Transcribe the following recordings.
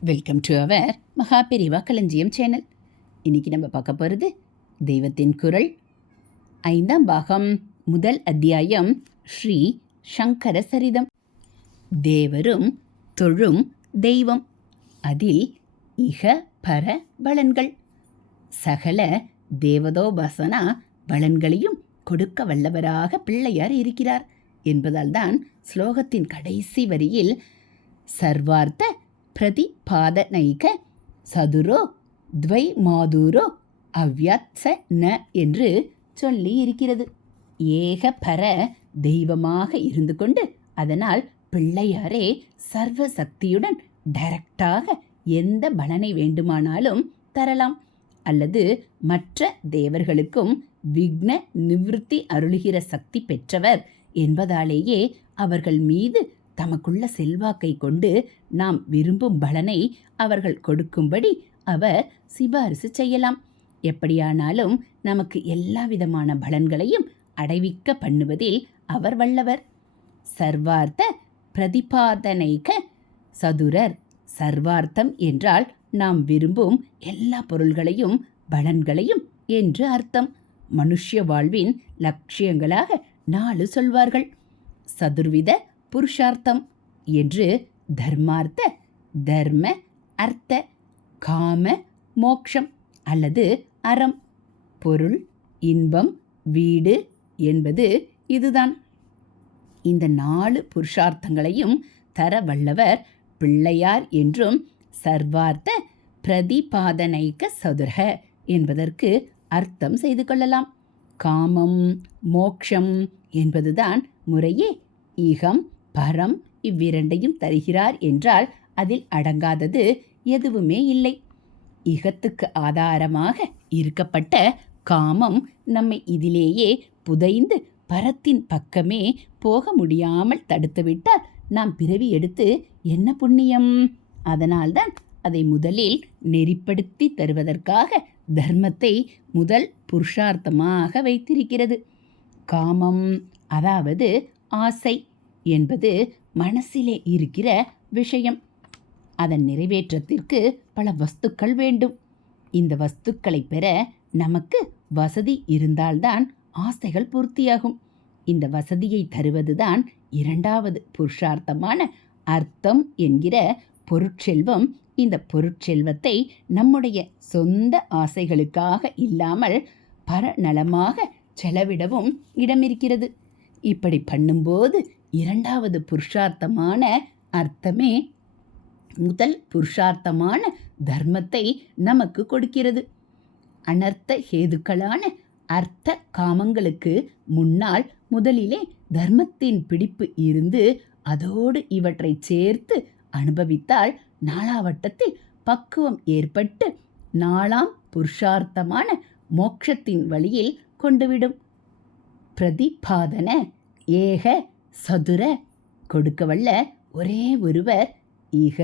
Welcome to our மகா பெரிவா களஞ்சியம் channel இன்றைக்கி நம்ம பார்க்க போகிறது தெய்வத்தின் குரல். ஐந்தாம் பாகம் முதல் அத்தியாயம் ஸ்ரீ சங்கர சரிதம். தேவரும் தொழும் தெய்வம். அதில் இக பர பலன்கள் சகல தேவதோபாசனா பலன்களையும் கொடுக்க வல்லவராக பிள்ளையார் இருக்கிறார். என்பதால்தான் ஸ்லோகத்தின் கடைசி வரியில் சர்வார்த்த பிரதிபாதனைக சதுரோ துவை மாதுரோ அவ்யத்ச ந என்று சொல்லி இருக்கிறது ஏக பர தெய்வமாக இருந்து கொண்டு அதனால் பிள்ளையாரே சர்வ சக்தியுடன் டைரக்டாக எந்த பலனை வேண்டுமானாலும் தரலாம். அல்லது மற்ற தேவர்களுக்கும் விக்ன நிவிருத்தி அருளுகிற சக்தி பெற்றவர் என்பதாலேயே அவர்கள் மீது தமக்குள்ள செல்வாக்கை கொண்டு நாம் விரும்பும் பலனை அவர்கள் கொடுக்கும்படி அவர் சிபாரிசு செய்யலாம். எப்படியானாலும் நமக்கு எல்லா விதமான பலன்களையும் அடைவிக்க பண்ணுவதில் அவர் வல்லவர். சர்வார்த்த பிரதிபாதனைக சதுரர். சர்வார்த்தம் என்றால் நாம் விரும்பும் எல்லா பொருள்களையும் பலன்களையும் என்று அர்த்தம். மனுஷ்ய வாழ்வின் லட்சியங்களாக நாலு சொல்வார்கள். சதுர்வித புருஷார்த்தம் என்று தர்மார்த்த தர்ம அர்த்த காம மோக்ஷம் அல்லது அறம். பொருள் இன்பம் வீடு என்பது இதுதான். இந்த நாலு புருஷார்த்தங்களையும் தர வல்லவர் பிள்ளையார் என்றும் சர்வார்த்த பிரதிபாதனைக்க சதுரக என்பதற்கு அர்த்தம் செய்து கொள்ளலாம். காமம் மோக்ஷம் என்பதுதான் முறையே. ஈகம் பரம் இவ்விரண்டையும் தருகிறார் என்றால் அதில் அடங்காதது எதுவுமே இல்லை. இகத்துக்கு ஆதாரமாக இருக்கப்பட்ட காமம் நம்மை இதிலேயே புதைந்து பரத்தின் பக்கமே போக முடியாமல் தடுத்துவிட்டால் நாம் பிறவி எடுத்து என்ன புண்ணியம்? அதனால்தான் அதை முதலில் நெறிப்படுத்தி தருவதற்காக தர்மத்தை முதல் புருஷார்த்தமாக வைத்திருக்கிறது. காமம் அதாவது ஆசை என்பது மனசிலே இருக்கிற விஷயம். அதன் நிறைவேற்றத்திற்கு பல வஸ்துக்கள் வேண்டும். இந்த வஸ்துக்களை பெற நமக்கு வசதி இருந்தால்தான் ஆசைகள் பூர்த்தியாகும். இந்த வசதியை தருவதுதான் இரண்டாவது புருஷார்த்தமான அர்த்தம் என்கிற பொருட்செல்வம். இந்த பொருட்செல்வத்தை நம்முடைய சொந்த ஆசைகளுக்காக இல்லாமல் பரநலமாக செலவிடவும் இடமிருக்கிறது. இப்படி பண்ணும்போது இரண்டாவது புருஷார்த்தமான அர்த்தமே முதல் புருஷார்த்தமான தர்மத்தை நமக்கு கொடுக்கிறது. அனர்த்த ஹேதுக்களான அர்த்த காமங்களுக்கு முன்னால் முதலிலே தர்மத்தின் பிடிப்பு இருந்து அதோடு இவற்றை சேர்த்து அனுபவித்தால் நாளாவட்டத்தில் பக்குவம் ஏற்பட்டு நாலாம் புருஷார்த்தமான மோட்சத்தின் வழியில் கொண்டுவிடும். பிரதிபாதன ஏக சதுர கொடுக்க வல்ல ஒரே ஒருவர். இக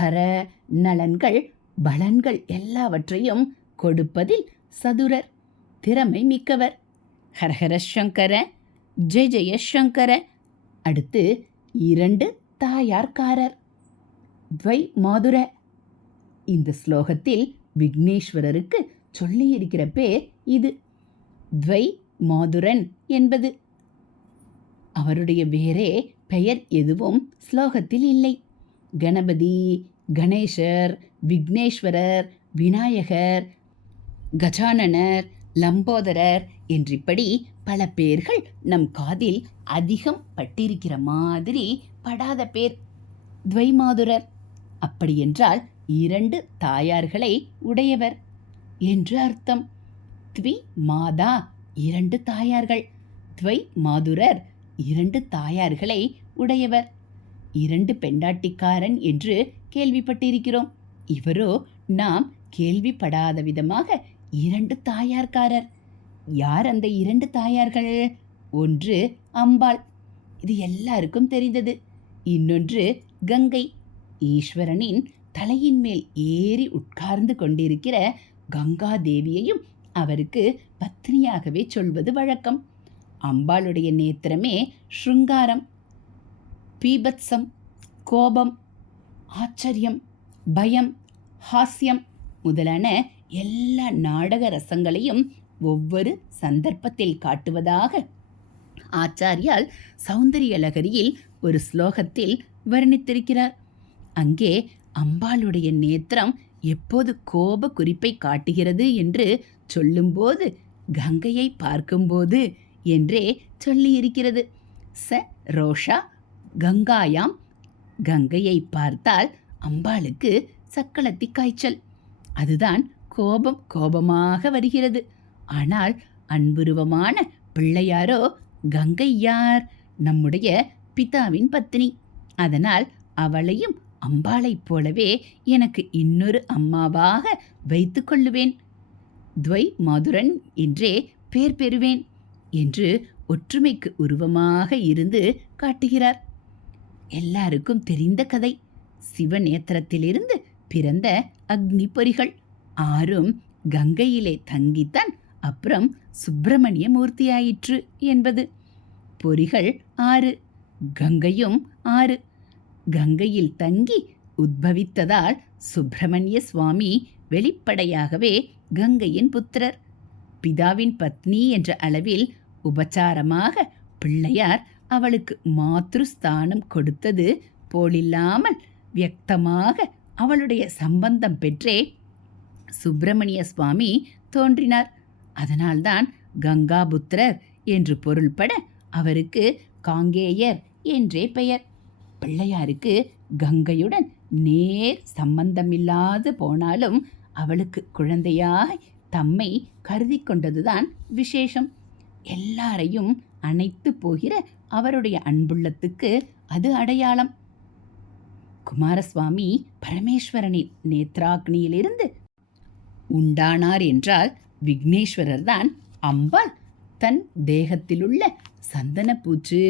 பர நலன்கள் பலன்கள் எல்லாவற்றையும் கொடுப்பதில் சதுரர் திறமை மிக்கவர். ஹரஹர சங்கர ஜெய ஜெய சங்கர. அடுத்து இரண்டு தாயார்காரர் துவை மாதுர. இந்த ஸ்லோகத்தில் விக்னேஸ்வரருக்கு சொல்லியிருக்கிற பேர் இது. துவை மாதுரன் என்பது அவருடைய வேறே பெயர் எதுவும் ஸ்லோகத்தில் இல்லை. கணபதி கணேசர் விக்னேஸ்வரர் விநாயகர் கஜானனர் லம்போதரர் என்றிப்படி பல பேர்கள் நம் காதில் அதிகம் பட்டிருக்கிற மாதிரி படாத பேர். துவைமாதுரர் அப்படியென்றால் இரண்டு தாயார்களை உடையவர் என்று அர்த்தம். த்வி மாதா இரண்டு தாயார்கள். துவை மாதுரர் இரண்டு தாயார்களை உடையவர். இரண்டு பெண்டாட்டிக்காரன் என்று கேள்விப்பட்டிருக்கிறோம். இவரோ நாம் கேள்விப்படாத விதமாக இரண்டு தாயார்காரர் யார் அந்த இரண்டு தாயார்கள்? ஒன்று அம்பாள். இது எல்லாருக்கும் தெரிந்தது. இன்னொன்று கங்கை. ஈஸ்வரனின் தலையின் மேல் ஏறி உட்கார்ந்து கொண்டிருக்கிற கங்கா தேவியையும் அவருக்கு பத்னியாகவே சொல்வது வழக்கம். அம்பாளுடைய நேத்திரமே ஷிருங்காரம் பீபத்சம் கோபம் ஆச்சரியம் பயம் ஹாஸ்யம் முதலான எல்லா நாடக ரசங்களையும் ஒவ்வொரு சந்தர்ப்பத்தில் காட்டுவதாக. ஆச்சாரியால் சௌந்தரியலகரியில் ஒரு ஸ்லோகத்தில் வர்ணித்திருக்கிறார். அங்கே அம்பாளுடைய நேத்திரம் எப்போது கோப குறிப்பை காட்டுகிறது என்று சொல்லும்போது கங்கையை பார்க்கும்போது என்றே சொல்லியிருக்கிறது. ச. ரோஷா கங்காயாம் கங்கையை பார்த்தால் அம்பாளுக்கு சக்களத்தி காய்ச்சல். அதுதான் கோபம் கோபமாக வருகிறது. ஆனால் அன்புருவமான பிள்ளையாரோ கங்கை யார்? நம்முடைய பிதாவின் பத்தினி அதனால் அவளையும் அம்பாளைப் போலவே எனக்கு இன்னொரு அம்மாவாக வைத்து கொள்ளுவேன். துவை மதுரன் என்றே பேர் பெறுவேன். என்று ஒற்றுமைக்கு உருவமாக இருந்து காட்டுகிறார். எல்லாருக்கும் தெரிந்த கதை. சிவநேத்திரத்திலிருந்து பிறந்த அக்னி பொறிகள் ஆறும் கங்கையிலே தங்கித்தான் அப்புறம் சுப்பிரமணிய மூர்த்தியாயிற்று என்பது. பொறிகள் ஆறு கங்கையும் ஆறு. கங்கையில் தங்கி உத்பவித்ததால் சுப்பிரமணிய சுவாமி வெளிப்படையாகவே கங்கையின் புத்திரர். பிதாவின் பத்னி என்ற அளவில் உபச்சாரமாக பிள்ளையார் அவளுக்கு மாத்ருஸ்தானம் கொடுத்தது போலில்லாமல் வியக்தமாக அவளுடைய சம்பந்தம் பெற்றே சுப்பிரமணிய சுவாமி தோன்றினார். அதனால்தான் கங்காபுத்திரர் என்று பொருள்பட அவருக்கு காங்கேயர் என்றே பெயர். பிள்ளையாருக்கு கங்கையுடன் நேர் சம்பந்தமில்லாது போனாலும் அவளுக்கு குழந்தையாய் தம்மை கருதி கொண்டதுதான் விசேஷம். எல்லாரையும் அணைத்து போகிற அவருடைய அன்புள்ளத்துக்கு அது அடையாளம். குமாரசுவாமி பரமேஸ்வரனின் நேத்ராக்னியிலிருந்து உண்டானார் என்றால் விக்னேஸ்வரர் தான் அம்பாள். தன் தேகத்திலுள்ள சந்தனப்பூச்சு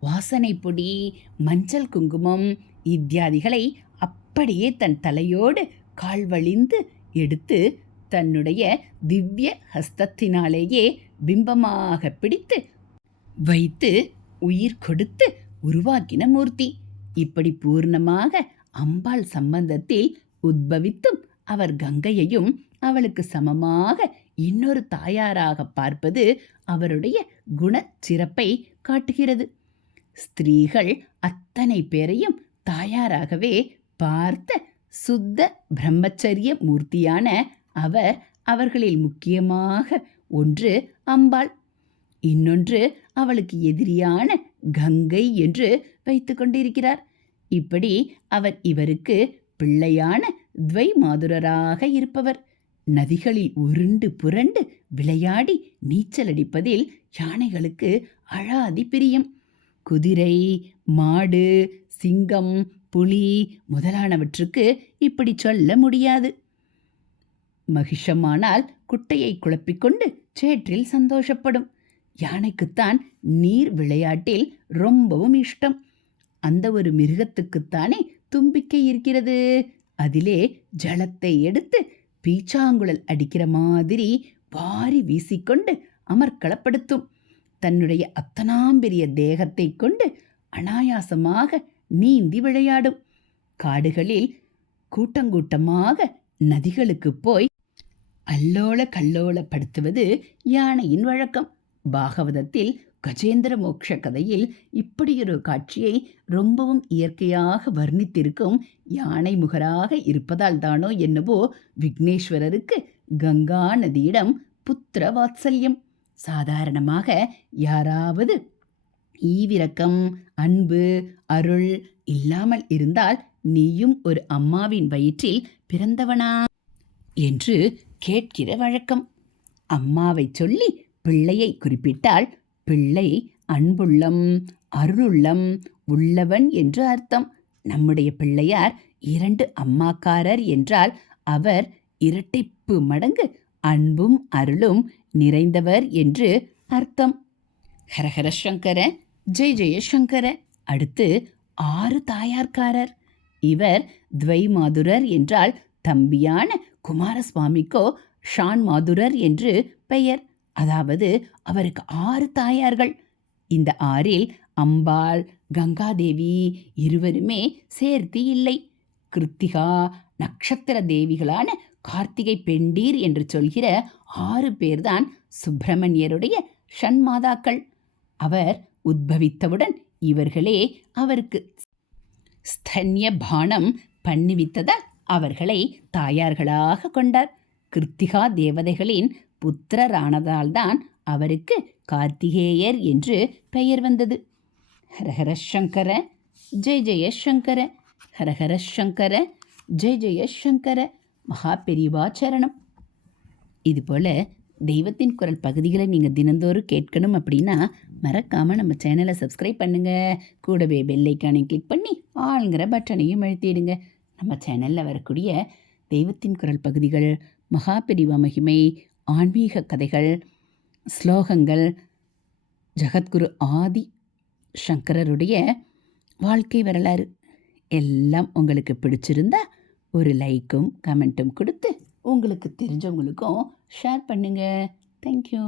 வாசனை பொடி மஞ்சள் குங்குமம் இத்தியாதிகளை அப்படியே தன் தலையோடு கால்வழிந்து எடுத்து தன்னுடைய திவ்ய ஹஸ்தத்தினாலேயே பிம்பமாக பிடித்து வைத்து உயிர் கொடுத்து உருவாக்கின மூர்த்தி. இப்படி பூர்ணமாக அம்பாள் சம்பந்தத்தில் உத்பவித்தும் அவர் கங்கையையும் அவளுக்கு சமமாக இன்னொரு தாயாராக பார்ப்பது அவருடைய குணச் சிறப்பை காட்டுகிறது. ஸ்திரீகள் அத்தனை பேரையும் தாயாராகவே பார்த்த சுத்த பிரம்மச்சரிய மூர்த்தியான அவர் அவர்களில் முக்கியமாக ஒன்று அம்பாள். இன்னொன்று அவளுக்கு எதிரியான கங்கை என்று வைத்து கொண்டிருக்கிறார். இப்படி அவர் இவருக்கு பிள்ளையான துவை மாதுரராக இருப்பவர். நதிகளில் உருண்டு புரண்டு விளையாடி நீச்சல் அடிப்பதில் யானைகளுக்கு அழாதி பிரியம். குதிரை மாடு சிங்கம் புலி முதலானவற்றுக்கு இப்படி சொல்ல முடியாது. மகிஷமானால் குட்டையை குழப்பிக்கொண்டு சேற்றில் சந்தோஷப்படும். யானைக்குத்தான் நீர் விளையாட்டில் ரொம்பவும் இஷ்டம். அந்த ஒரு மிருகத்துக்குத்தானே தும்பிக்கை இருக்கிறது. அதிலே ஜலத்தை எடுத்து பீச்சாங்குழல் அடிக்கிற மாதிரி வாரி வீசிக்கொண்டு அமர்க்களப்படுத்தும். தன்னுடைய அத்தனாம்பெரிய தேகத்தை கொண்டு அனாயாசமாக நீந்தி விளையாடும். காடுகளில் கூட்டங்கூட்டமாக நதிகளுக்கு போய் அல்லோல கல்லோலப்படுத்துவது யானையின் வழக்கம். பாகவதத்தில் கஜேந்திர மோக்ஷ கதையில் இப்படியொரு காட்சியை ரொம்பவும் இயற்கையாக வர்ணித்திருக்கும் யானை முகராக இருப்பதால் தானோ என்னவோ விக்னேஸ்வரருக்கு கங்கா நதியிடம் புத்திர வாத்சல்யம். சாதாரணமாக யாராவது ஈவிரக்கம் அன்பு அருள் இல்லாமல் இருந்தால் நீயும் ஒரு அம்மாவின் வயிற்றில் பிறந்தவனா? என்று கேட்கிற வழக்கம். அம்மாவை சொல்லி பிள்ளையை குறிப்பிட்டால் பிள்ளை அன்புள்ளம் அருளுள்ளம் உள்ளவன் என்று அர்த்தம். நம்முடைய பிள்ளையார் இரண்டு அம்மாக்காரர் என்றால் அவர் இரட்டிப்பு மடங்கு அன்பும் அருளும் நிறைந்தவர் என்று அர்த்தம். ஹரஹர சங்கர ஜெய ஜெயசங்கர அடுத்து ஆறு தாயார்காரர் இவர் துவை மாதுரர் என்றால் தம்பியான குமாரசுவாமிக்கோ ஷான் மாதுரர் என்று பெயர். அதாவது அவருக்கு ஆறு தாயார்கள். இந்த ஆறில் அம்பாள் கங்காதேவி இருவருமே சேர்த்து இல்லை. கிருத்திகா நட்சத்திர தேவிகளான கார்த்திகை பெண்டீர் என்று சொல்கிற ஆறு பேர்தான் சுப்பிரமணியருடைய ஷண்மாதாக்கள். அவர் உத்பவித்தவுடன் இவர்களே அவருக்கு ஸ்தன்ய பானம் பண்ணிவித்ததால் அவர்களை தாயார்களாக கொண்டார். கிருத்திகா தேவதைகளின் புத்திரரானதால்தான் அவருக்கு கார்த்திகேயர் என்று பெயர் வந்தது. ஹரஹர சங்கர ஜெய் ஜெயசங்கர ஹரஹர சங்கர ஜெய் ஜெயசங்கர மகா பெரிவாச்சரணம் இதுபோல் தெய்வத்தின் குரல் பகுதிகளை நீங்கள் தினந்தோறும் கேட்கணும் அப்படின்னா மறக்காமல் நம்ம சேனலை சப்ஸ்கிரைப் பண்ணுங்கள் கூடவே பெல்லைக்கானையும் கிளிக் பண்ணி ஆளுங்கிற பட்டனையும் அழுத்திடுங்க. நம்ம சேனலில் வரக்கூடிய தெய்வத்தின் குரல் பகுதிகள் மகாபிரிவ மகிமை ஆன்மீக கதைகள் ஸ்லோகங்கள் ஜகத்குரு ஆதி சங்கரருடைய வாழ்க்கை வரலாறு எல்லாம் உங்களுக்கு பிடிச்சிருந்தா ஒரு லைக்கும் கமெண்ட்டும் கொடுத்து உங்களுக்கு தெரிஞ்சவங்களுக்கும் ஷேர் பண்ணுங்கள் தேங்க்யூ